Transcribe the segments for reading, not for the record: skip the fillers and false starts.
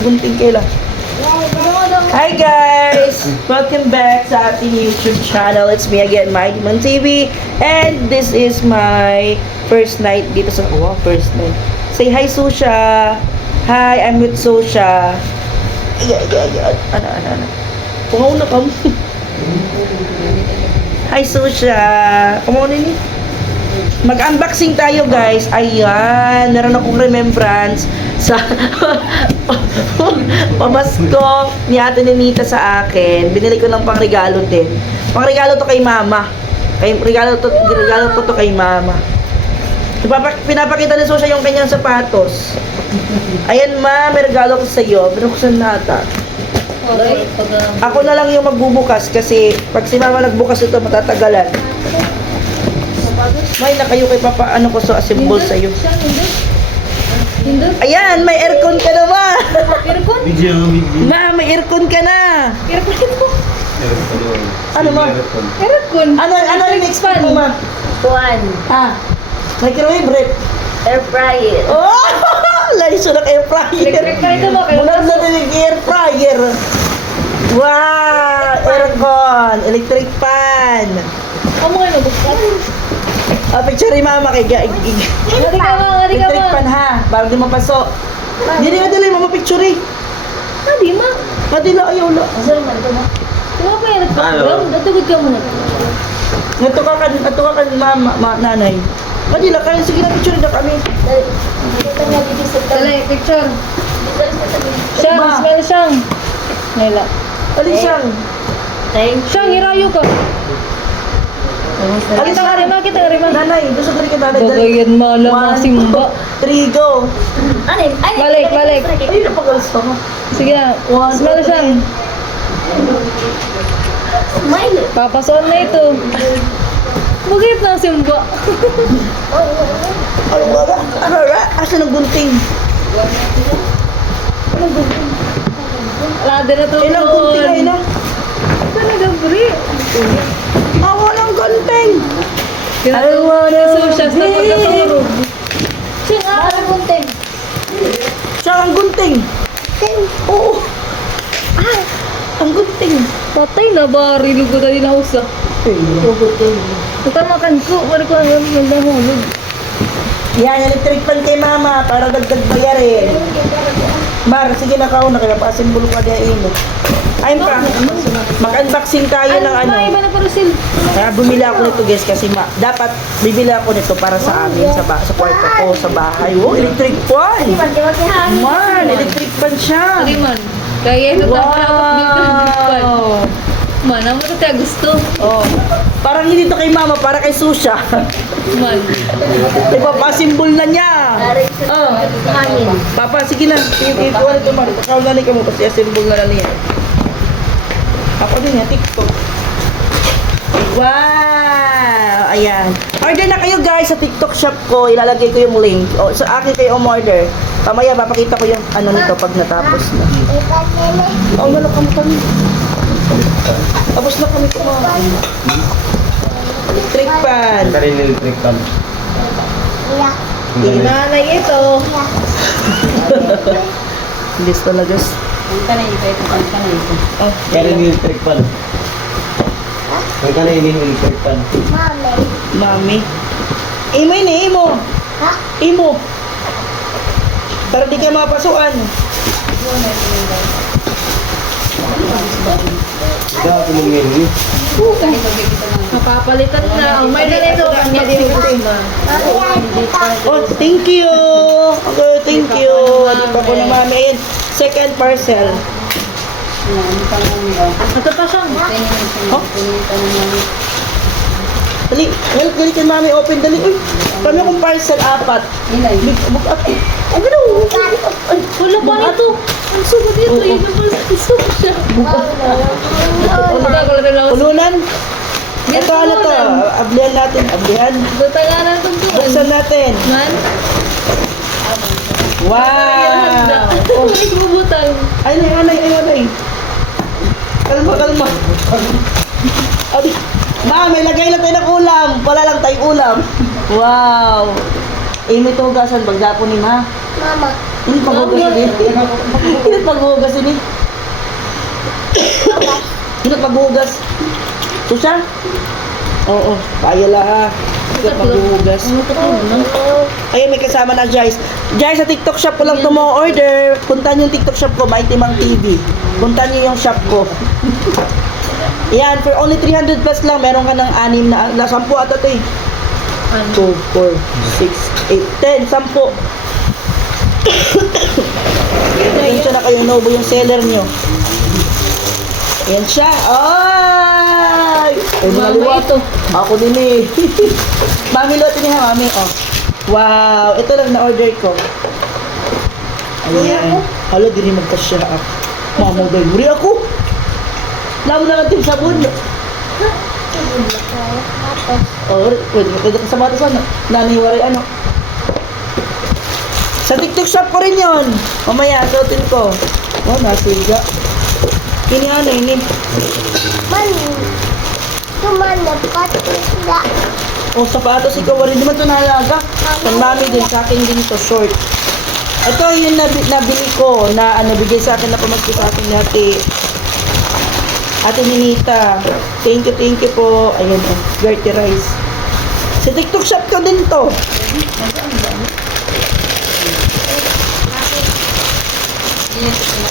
Gunting kailan. Hi guys! Welcome back sa ating YouTube channel. It's me again, Mighty Man TV. And this is my first night dito sa... Wow, first night. Say hi, Susha! Hi, I'm with Susha. Ano. Kumaw na ka mo. Hi, Susha! Kumaw na ni. Mag-unboxing tayo guys. Ayan, meron akong remembrance sa pamasko ni Ate Ninita sa akin. Binili ko ng pangregalo din. Pangregalo to kay Mama. Regalo ko to kay Mama. Pinapakita ni Susha yung kanyang sapatos. Ayan ma, may regalo ko sa iyo. Binuksan nata. Ako na lang yung magbubukas kasi pag si Mama nagbukas ito matatagalan. May na kayo kay Papa, ano ko so asimbol sa iyo. Ayan, may aircon ka na ma. Aircon? Ma, may aircon ka na. Aircon po. Ano ma? Aircon. Ano yung expand mo ma? Kuan, Microwave rep. air fryer. Oh! Laiso na air fryer. Electric na ito mo. Muna na rin yung air fryer. Wow! Aircon. Electric fan. Amo nga nabuksan. Picture ni Mama kay Ngari ka ma, ngari ka electric ma. fan ha. Bago di mapasok. Hindi nga dali Mama picture eh. Ngari ma. Madila ayaw lo. Saan man ito mo? Tuwa pa yan. Natugod ka muna. Ngato ka kan Mama, nanay. Madila kaya sige na picture na kami. Dito nga dito sa Dali, picture. Ma. Siyang, smell siyang. Ngayon Alin siyang? Thank Siyang, hirayo ka. Alin Kita nga rin ma, kita nga rin ma. Nanay, gusto ko rin ka nanay. Bagayan malam mga simba. 3, go. Balik. Ay, napagalas ako. Sige na, smell siyang. Smile. Papasoan na ito. Bagayat na simba. Ano ba? Ano ba? Asa ng gunting? Lada na ito. Ilang gunting ay na? Talaga, Bri. Ako ng gunting! I wanna socials na pagkatulog. Sing ano gunting? Siya ang gunting! Oo! Ang gunting! Patay na ba? Rilog ko dali na usa. Tutamakan ko. Wala ko ang nandahulog. Yan, electric fan kay Mama para dagdag bayarin. Mar, sige na kauna kaya pa-asimbolo ka din. Ayun pa, mag-unboxing tayo ng ano. Ay, iba na parusil. Kaya bumili ako nito guys kasi dapat bibili ako nito para sa amin sa kwarto ko, sa bahay. Oh, electric fan! Man, electric fan siya! Sorry man. Kaya ito Wow! Man, ang mga tayo gusto. Oh, parang hindi to kay Mama, para kay Susha. Man. Ipapasimbol na niya. Oh, hangin. Papa, sige na. Ikuha nito, Mar. Pakaunanin ka mo kasi asimbol na niya. Ako din yan, TikTok. Wow! Ayan. Order na kayo guys sa TikTok shop ko. Ilalagay ko yung link. O, sa akin kayo umorder. Pamaya, papakita ko yung ano nito pag natapos na. Oo, wala kami. Tapos na kami kumain. Electric fan. Karin electric fan. Nanay ito. Bilis talaga. Ang kanay ito. Oh, Karin electric fan. Ang karin electric fan. Mami. Imo ini, imo. Imo. Para di kayo mapasukan. Ikaw ako mong ngayon. Napapalitan na. May na ito. Kanya din ito. Oh, thank you. Okay, thank you. Dito ko na mami. Ayan, second parcel. Ito pa siyang. Dali, dali kay mami. Open, dali. Uy, kami akong parcel, 4. Book up. Ang gano'n. Ay, Wala pa nito. Ang sugo dito. Yun naman gusto ko siya. ulunan. Ito ano to? Ablihan natin. Ablihan. Butanganan itong tuwan. Buksan natin. Man. Wow. Oh. May bubutang. Ay. Kalma. Abi, Ma, may lagay na tayo ng ulam. Wala lang tayong ulam. Wow. May tugasan. Bagdapo ni Ma. Mama. Hindi paghugas din. Hindi paghugas din. Hindi paghugas. Susya? Oo, kaya la. Hindi paghugas. Ayun, may kasama na Jais. Jais, sa TikTok shop ko lang ito mo order. Punta niyo yung TikTok shop ko, Mighty Mang TV. Punta niyo yung shop ko. Yan, for only 300 plus lang, meron ka ng 6 na 10 ata ito eh. 2, 4, 6, 8, 10, 10. Yan siya na kayo, Nobo yung seller nyo. Yan siya. Ay! Ay, Mama, ito. Ako din eh. Mami, lote niya, mami. Oh. Wow, ito lang na-order ko. Ayan. Hala, di rin magkasya ako. Mama, dahil muri ako. Lamo na natin sabon. Oh, pwede ka sa batas ano. Naniwari ano. Sa TikTok shop ko rin yun. Mamaya, suotin ko. Oh, nasiga. Ini ano, ini. Oh, sapatos ikaw rin. Di man ito nalaga. Pang mami din, sa akin din ito, short. Ito yung nabili ko na ano, bigay sa akin na pamasko sa akin ni Ate Ninita. Thank you po. Ayan, Gertie Rice. Sa TikTok shop ko din to.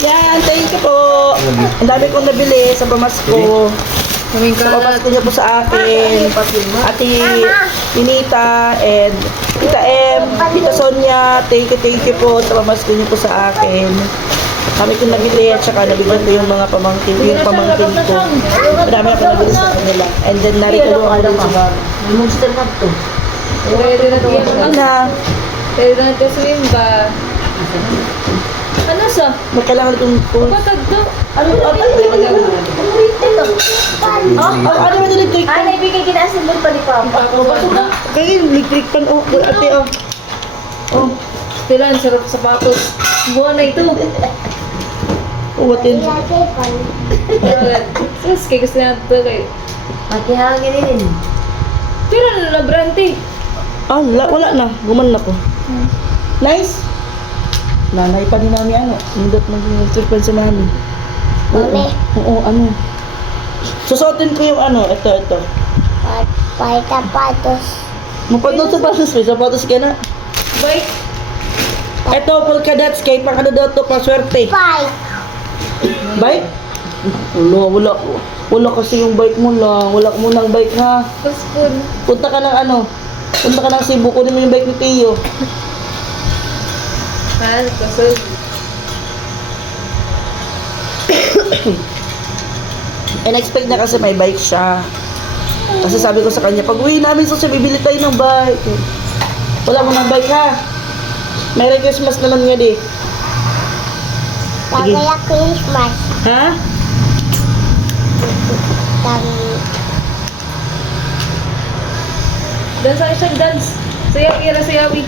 Yan, thank you po. Ang dami kong nabili sa pamasko. Sa pamasko niya po sa akin. Ate Ninita and Tita M, Tita Sonia, thank you po sa pamasko niyo po sa akin. Kami kong nabili at saka nabigyan ko yung mga pamangkin ko. Marami ako nabili sa kanila. And then narito ako din sa mga. Monster Cup to. Pwede na ito. Ano? Pwede na ito swim ba? Ano sa? Magkailangan itong pool. Patag to. Ano man yung electric pan? ibigay kinasin mo pa ni Papa. Kaya yung electric pan. Oh, ate oh. Oh, Pilan, sarap sapatos. Buwan na ito. uwatin. Sus, kaya gusto na ito kayo. Makihangin din. Pilan na brante. Ah, wala na. Guman na ko. Nice. Nanay pa ni mami ano. Hindot mag-electric pan sa mami. Mami. Oo, ano. Susuotin ko yung ano. Ito. Sapatos. Mapanood sa sapatos. May sapatos ka na. Bike. Ito, polka dots. Kay pakadodot to, paswerte. Bike? Wala kasi yung bike mo lang. Wala mo ng bike ha. Paspun. Punta ka ng ano. Punta ka ng Cebu. Kunin mo yung bike ni Tio. Han, pasol. And-expect na kasi may bike siya. Kasi sabi ko sa kanya, pag uwi namin so siya, bibili tayo ng bike. Wala mo ng bike ha. Merry Christmas naman nga di. Sige. Christmas. Ha? Dance ako siyang dance. Sayaw, Ira, sayawi.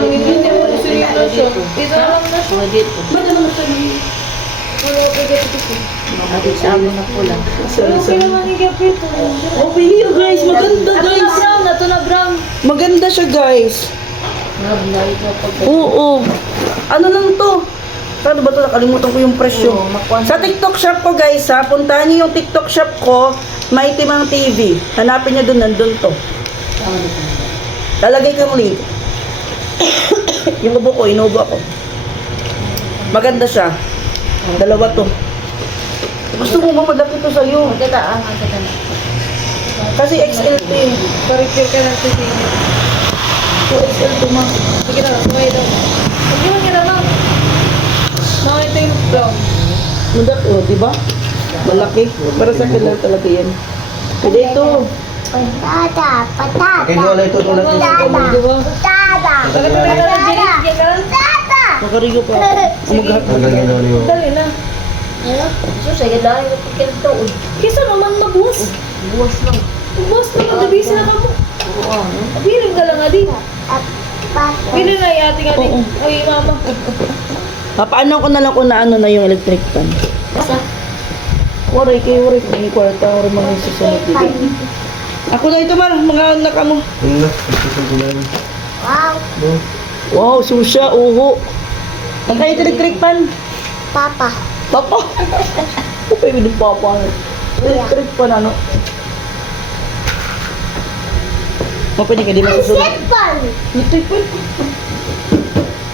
Hindi mo seryoso siya. Ito lang na siya. Ba't naman na siya? Wala ko dito ito. Sorry, Okay naman yung gapit. Oh, pili yun, guys. Maganda, Ito na guys. brown, ito na brown. Maganda siya, guys. Oo. Ano lang to? Ano ba to? Nakalimutan ko yung presyo. Sa TikTok shop ko, guys, ha. Puntahan niyo yung TikTok shop ko, Mighty Mang TV. Hanapin niyo dun, nandun to. Lalagay ko yung link. Yung ubo ko, inubo ako. Maganda siya. Dalawa to. Gusto mo ba malaki to sa'yo? Kasi XL to eh. Parikir ka lang ito. So XL to ma. Sige na, sumay daw. Hindi mo nyo naman. Mga ito yung brown. Mudak oh, di ba? Malaki. Para sa akin lang talaga yan. Pwede ito. Kaya wala ito tulad Di nito. ba? Bakit ito na lang, Jenny? Diyan ka lang. Makarigo pa. Umaghat. Hanggang gano'n yung... Dali na. Kesa naman mabuwas. Buwas naman, nabisi na ka mo. Bilang ka lang, Adi. Bilang na yati nga din. Oo. Uy, mama. Paano ko na lang kung naano na yung electric fan? Waray kayo, waray. May kwarta, waray mga susunod dito. Ako na ito man, mga anak mo. Ano na? Ipusong ko lang. Wow. No? Wow, susya, uho. Ang kahit electric pan. Papa. Papa. Ano pa yung papa? Electric pan ano? Mapinig ka, di masusunod. Sipon. Electric pan.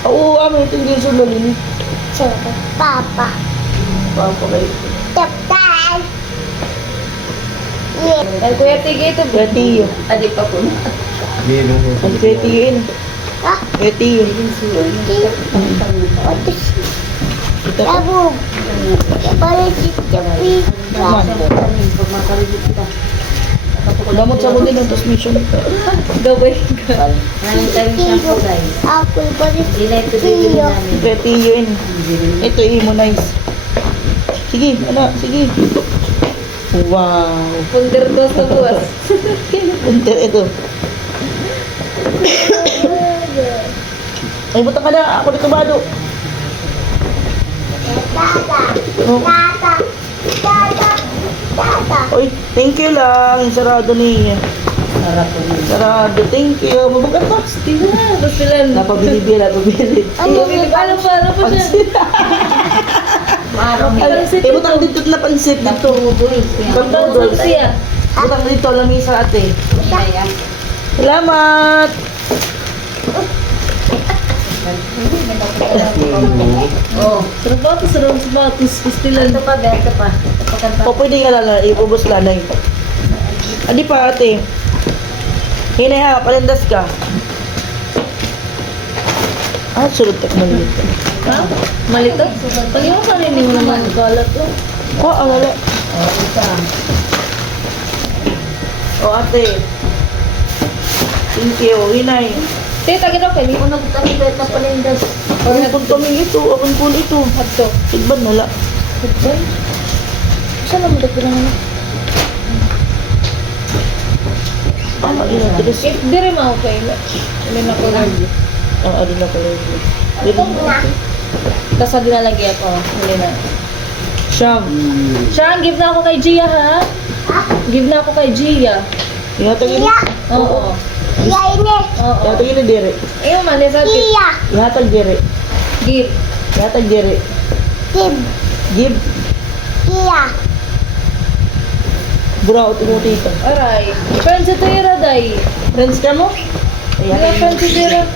Oo, ito yung sunod ini. Papa. Papa kayo. Tapay. Yeah. Ay, Kuya Tiggy ito. Kuya Tiyo. Adi pa po. Hindi, no? Ang Kuya Tiyo yun. Ah, Kuya Tiyo. what is Ito pa. Tabu. Parang si Chapi. Naman. Damot sa budin ng transmission. Gawin. Maraming kami shampoo, guys. Ako, parang si Tiyo. Kuya Tiyo yun. Ito, immunize. Sige, ano, sige. Wow. Punder dos na buwas. Punter ito. Ay, buta ka na. Ako dito bado. Tata. Oh. Tata. Tata. Tata. Oy, thank you lang. Sarado niya. Sarado, thank you. Mabugat pa. Tingnan na. Tapos sila. Napabili, napabili. Ano Paano po siya? Ay, butang dito na pansit dito. Paano siya? Butang dito, lamisa ate. Salamat. Oh. Sapatos, sapatos. Pastilan. Ito pa, ito pa. O, pwede nga lang, ibubos lanay. Adi pa ate. Hinay ha, palindas ka. Ah, sulod tak maliit. Ha? Malito? Pag yung kanini mo naman galat to. Oh, ang wala. O ate. Thank you, hinay. Tita, ginaw kayo. Hindi ko nagtanong kahit na palindas. Ang kami ito, akong pool ito. Ato. Tigban nala. Hudbay? Saan naman ito pinanganak? Ah, ina, tigas. Dire mo ako kayo. Hindi na ko lang. Ah, adi na pala yun. Dito. Tapos sa dinalagay ako. Hindi na. Siyam. Siya, give na ako kay Gia ha? Give na ako kay Gia. Ihatag ini. Iya. Oo. Iya ini. Oo. Ihatag ini dire. Ayun man, sabi. Iya. Ihatag dire. Give. Ihatag dire. Kim. Give. Iya. Buraw, tumutita. Aray. Friends ito yung raday. Friends ka mo? Hindi Ihatag. friends ito yung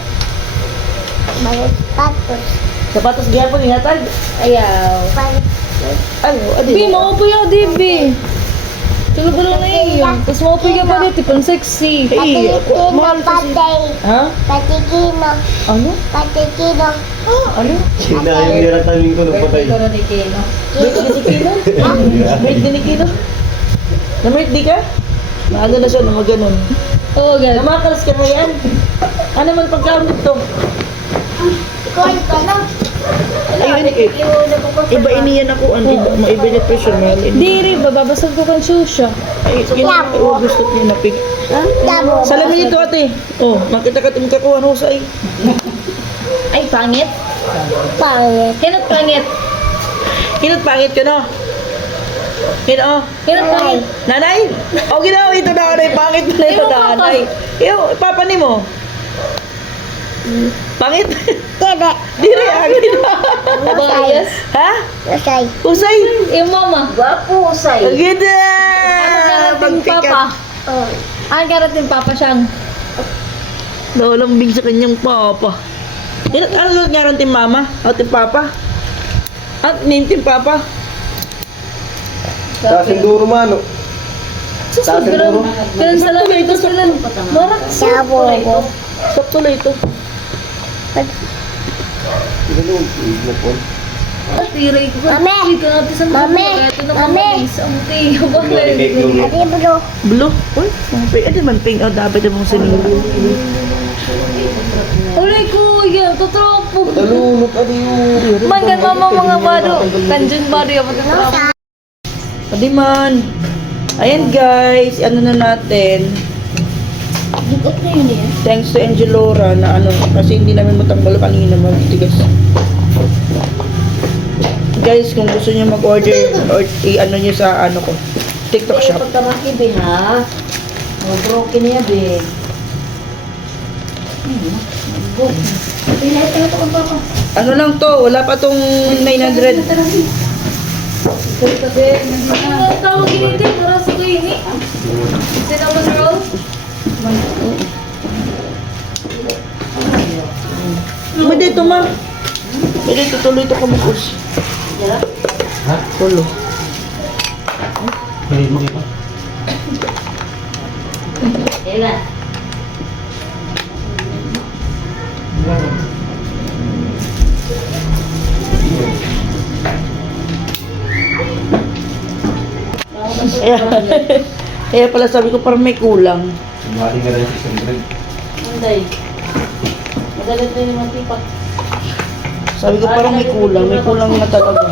Balik patos. Sapatos gihapon ihatag. Ayaw. Balik. Ayo, adi. Bi, maupo yung Dibi. Tulog-ulong na iyo. Tapos maupo yung pa dito, pang sexy. Hey, Patigino. mahal kasi. Patay. Ha? Patigino. Ano? Patigino. Ano? Sina yung niratanin ko nung patay. na ni Keno. Wait, di si Kino? Wait, di ni Kino? Na-wait di ka? Maano na siya, na maganon. Oo, gan. Namakalas ka ngayon. Ano man pagkaon dito? Ikaw ka na. Ayun, iba iniyan ako. Maiba niya pressure, mahal. Diri, bababasag ko kang susya. Ay, gusto ko yung napig. Tabo. Salamin ito ate. Oh, makita ka timka ko ano sa ay. Ay, pangit. Pangit. Kinot pangit. Hinot pangit ka no? Hino, Kinot pangit. nanay? O ginawa ito na nanay, pangit na ito Ewan, papa. nanay. Iyo, papa ni mo. Pangit? Tebe. Diri agin. Bias. Ha? Nasay. Usay. Yung mama. Gwapo usay. Agida. Ang karating papa. Oh. Ang karating papa siyang. Naulambing sa kanyang papa. Ano nga tim mama? O tim papa? At tim papa? Tasing duro mano. Tasing duro. Kailan sa lang ito sila. Marak Tabo. Sakto lang ito. Ganun. Iglapon. tiray ko. Mame! Ito natin sa mga. Mame! Ito na Mame! sa muti. Glory kay Glory. Adi bro. Blue? Uy, mga pink. Ano man pink? O, dapat yung mga sinuli. Ulay ko. Yan. Totropo. Talunot adi yun. Manggan mama mga bado. Kanjun bado yung totropo. Adi man. Ayan guys, ano na natin. Dugot na yun eh. Thanks to Angelora na ano, kasi hindi namin matanggal kanina magtigas. Guys, kung gusto niyo mag-order or i-ano niyo sa ano ko, TikTok shop. Pagkamakibi ha. Oh, broken niya, be. Ano lang to, wala pa tong 900. Ano tawag ginito? Para sa ini. Cinnamon roll? Pwede ito, ma. Pwede ito, tuloy ito kamukus. Ha? Tulo. Pwede mo ito? Kailan? Kaya pala sabi ko parang may kulang. Bumati ka rin sa 600. Anday. Magalit na yung matipak. Sabi ko parang may kulang na talaga.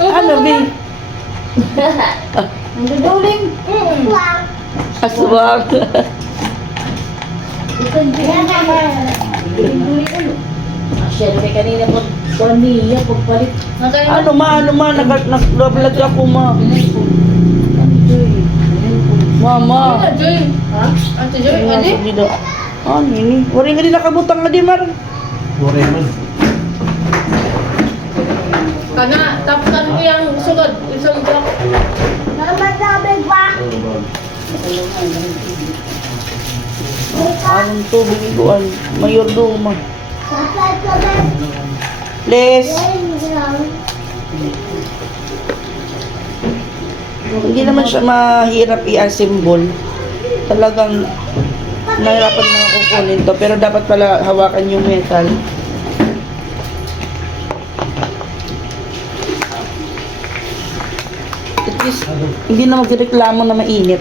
Ano, Bi? Ang duduling. Aswang. Siyempre kanina po, niya pagpalit. Ano ma, nag-vlog ako, ma. Mama. Joy. Ha? Ate Joy, ano? Ano ini? Waring nga din nakabutang nga di, Mar. Mura man. Kana, taputan mo yung sugod. Isang block. Anong to, biniguan? Mayor Duma. Please. Hindi naman siya mahirap i-assemble. Talagang nahirapan na akong kunin to. Pero dapat pala hawakan yung metal. At least, hindi na magreklamo na mainit.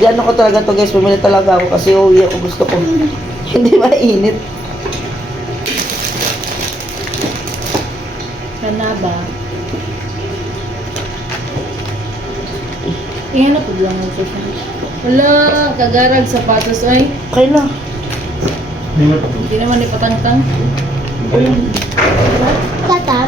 Diyan ako talaga to guys. Bumili talaga ako kasi uwi ako gusto ko. Hindi mainit. Kana ba? Iyan ako lang mo siya. Wala, kagarag sapatos ay. Kailan? Hindi naman ipatangtang. Tata.